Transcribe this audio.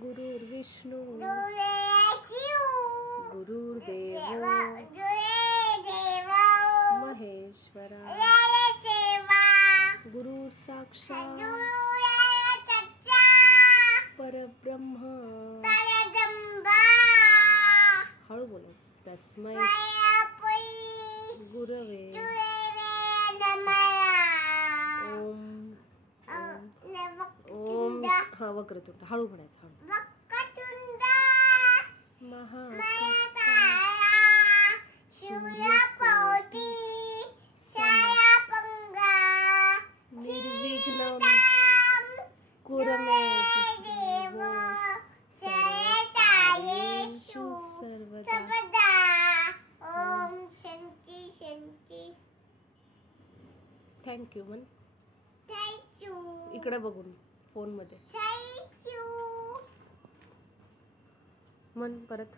गुरुर्विष्णू गुरुर्देव महेश्वरा गुरु साक्षात परब्रह्म हळू बोलायचं तस्मै गुरवे ओम ओम हा वक्रतुंड हळू म्हणायचं सूर्यकोटी निर्विघ्नं कुरुमे देव सर्वकार्येषु सर्वदा ओम शांती शांती. थँक्यू मन थँक यू. इकडे बघून फोन मध्ये थँक यू मन परत